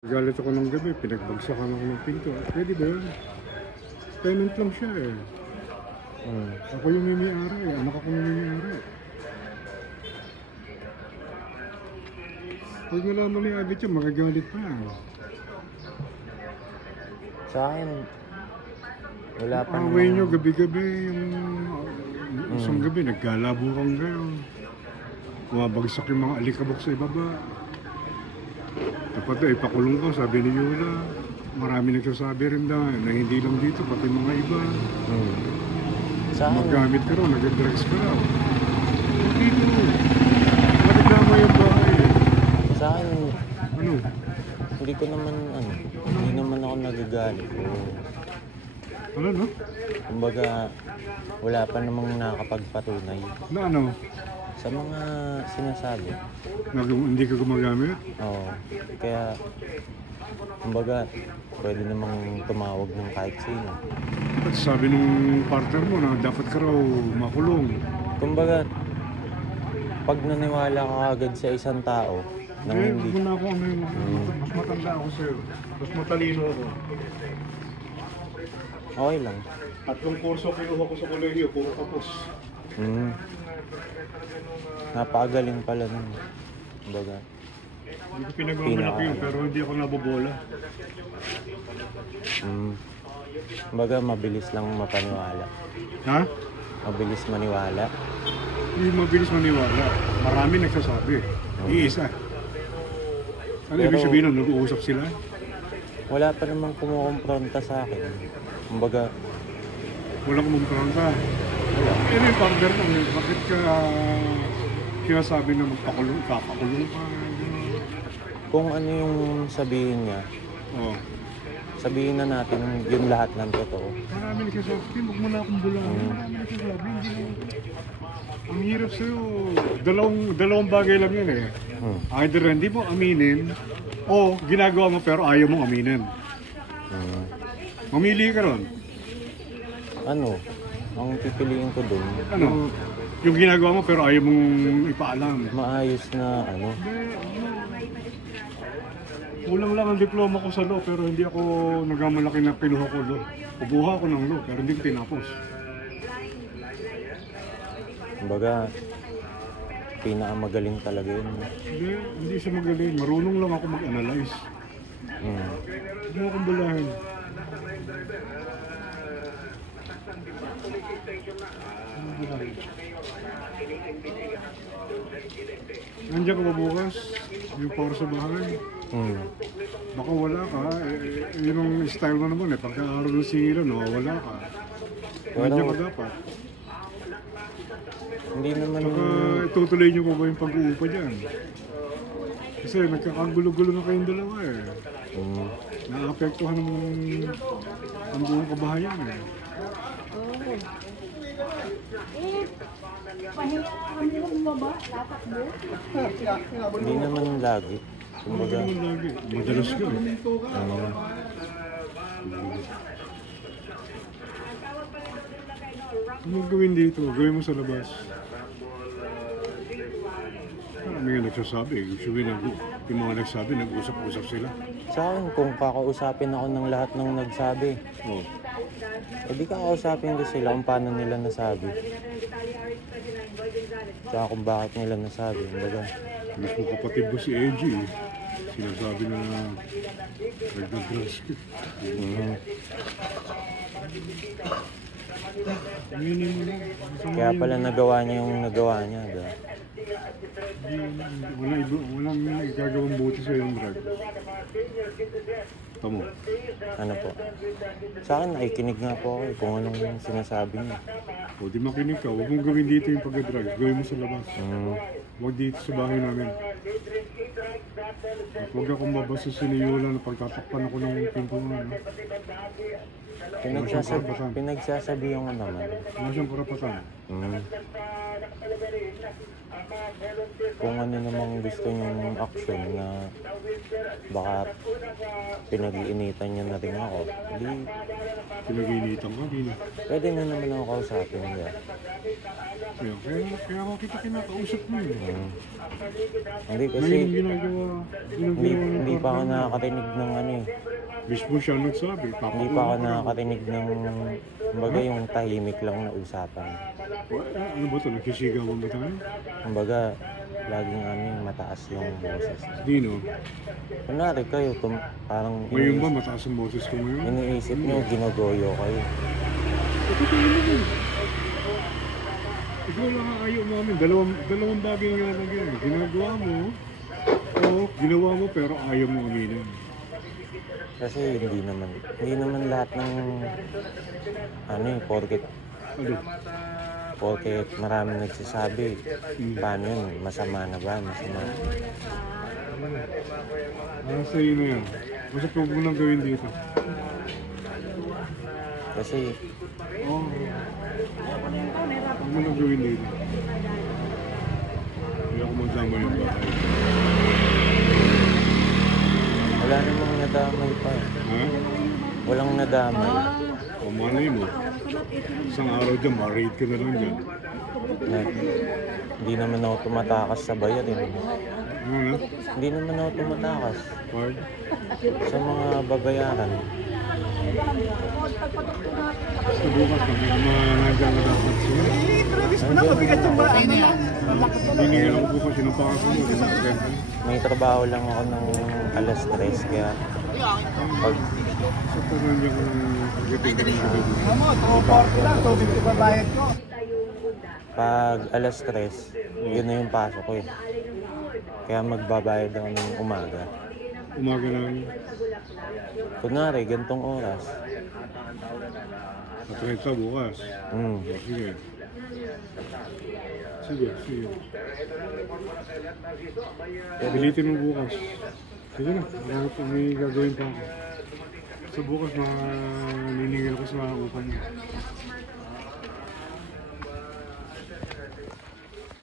Galit ako ng gabi, pinagbagsakan ako ng pinto. Pwede ba yun? Tenant lang siya eh. Ako yung mimi-ari eh. Anak ako yung mimi-ari. Pag nalaman ni Abit yun, magagalit pa yan. Sa akin, wala pa Away nyo gabi-gabi yung isang gabi, naggalabukan kayo. Bumabagsak yung mga alikabok sa ibaba. Dapat na ipakulong ko, sabi ni Yola. Marami nagsasabi rin na hindi lang dito, pati mga iba. Sa akin, Magamit ka raw, nag-drugs ka raw. Dito, magdama yung bahay. sa akin, Ano? hindi naman ako nagagalit. Ano, no? Kumbaga, wala pa namang nakapagpatunay Na ano? sa mga sinasabi. Hindi ka gumagamit? Oo. Kaya, kumbaga, pwede namang tumawag ng kahit sino. At sabi nung partner mo na dapat ka raw makulong. Kumbaga, pag naniwala ka agad sa isang tao, nang hindi. Huwag na ako ano yun. Mas matanda ako sa'yo. Mas matalino ako. Okay lang. Tatlong kurso kinuha ko sa kolehiyo, puro tapos. Napakagaling pala nun. Kumbaga, Hindi ko pinagmamalak yun, pero hindi ako nabobola. kumbaga, mabilis lang mapaniwala. Ha? Mabilis maniwala. Hindi mabilis maniwala. Marami nagsasabi. Iisa. Ano ibig sabihin nun? Nag-uusap sila? Wala pa namang kumukompronta sa akin. Kumbaga, Walang kumumpronta. wala. Ano yung partner mo? Bakit ka sinasabi na magpakulong ka? Pakulong ka? Kung ano yung sabihin niya, Oo. sabihin na natin yung lahat ng totoo. Marami nagsasabi. Huwag mo na akong bulangan. Marami nagsasabi. Ang hirap sa'yo. Dalawang bagay lang yun eh. Either hindi mo aminin o ginagawa mo pero ayaw mong aminin. Mamili ka ron. Ano, ang pipiliin ko dun, Ano? Yung ginagawa mo pero ayaw mong ipaalam. maayos na ano. Kulang lang ang diploma ko sa law pero hindi ako nagmamalaki na pinuha ko law. Kubuha ako ng law pero hindi ko tinapos. Kumbaga, pinakamagaling talaga yun. Hindi siya magaling. Marunong lang ako mag-analyze. Huwag mo akong bulahin. Nandiyan ka ba bukas? Yung power sa bahay? Baka wala ka. Yun ang style mo naman eh. Pagka-araw ng singilan, wala ka. Nandiyan ka dapat. Hindi naman, Saka itutuloy niyo pa ba yung pag-uupa dyan? Kasi nagkakagulo-gulo na kayong dalawa eh. Naapektuhan ang buong kabahayan eh. hindi naman lagi. Ano Kumbaga, naman lagi? Madalas ka eh. Ano gawin dito? Gawin mo sa labas. Marami nga nagsasabi. Usually yung mga nagsabi, nag-usap-usap sila. sa akin, kung kakausapin ako ng lahat ng nagsabi, Oh. di kakausapin ko sila kung paano nila nasabi. Tsaka kung bakit nila nasabi. Kumbaga, Mismo kapatid mo si AG, sinasabi na nagdadrugs ka. Aminin mo na. Masama kaya yun. pala nagawa niya yung nagawa niya. Diba? Walang gagawang buti sa yung drug. Tamo. Ano po? Sa akin, nakikinig nga po ako kung anong sinasabi niya. O di makinig ka, huwag mong gawin dito yung pagka-drug. Gawin mo sa labas. Huwag dito sa bahay namin. At huwag akong mabasa siniyula na pagtatakpan ako ng pinto mo. Pinagsasabihan ko naman. Wala siyang karapatan. Kung ano namang gusto niyong action na baka pinag-iinitan niya na rin ako, di Pinag-iinitan ka, di na. Pwede nga naman ako kausapin niya. Kaya ako kita kinakausap mo yun. Hindi kasi, Ngayon ginagawa ng hindi pa ako partner mo. nakakarinig ng ano eh. Mismo siya nagsabi, Hindi pa ako nakakarinig ng, kumbaga yung tahimik lang na usapan. Ano ba ito? Nagsisigawan ba tayo? Kumbaga, laging ano yung mataas yung boses. Di no. Kunwari kayo, parang Ngayon ba mataas ang boses ko ngayon? iniisip nyo, ginogoyo kayo. Ito tayo naman. Ikaw lang ang ayaw mo amin. Dalawang bagay ang ginagawa. Ginagawa mo, o ginawa mo pero ayaw mo aminin. Kasi hindi naman lahat ng, ano eh, Ano? porket marami nagsasabi, paano yun, masama na ba, masama. Sa iyo na yan. Basta huwag mo nang gawin dito. Kasi, Oo. Huwag mo nang gawin dito. Kaya ako magdama yung bahay. wala namang nadamay pa eh. Ha? Walang nadamay. O malay mo. Isang araw dyan, ma-raid ka na lang dyan. Na, hindi naman ako tumatakas sa bayad eh. Ano na? Hindi naman ako tumatakas Card? sa mga babayaran. Basta bukas na may mga nandiyan na dapat siya. Hiningan ako bukas sinapakasan mo. Dinagyan ka. May trabaho lang ako ng alas 3 kaya pag So, pag nandiyan ko ng pagdating ka ng Pag alas 3, yun na yung pasok ko eh. Kaya magbabayad ako ng umaga. umaga lang. Kunwari, gantong oras. At 30 bukas. Sige. Sige. Pilitin mo bukas. Sige na, may gagawin pa ako. So bukas maniningil ko sa mga upan niya.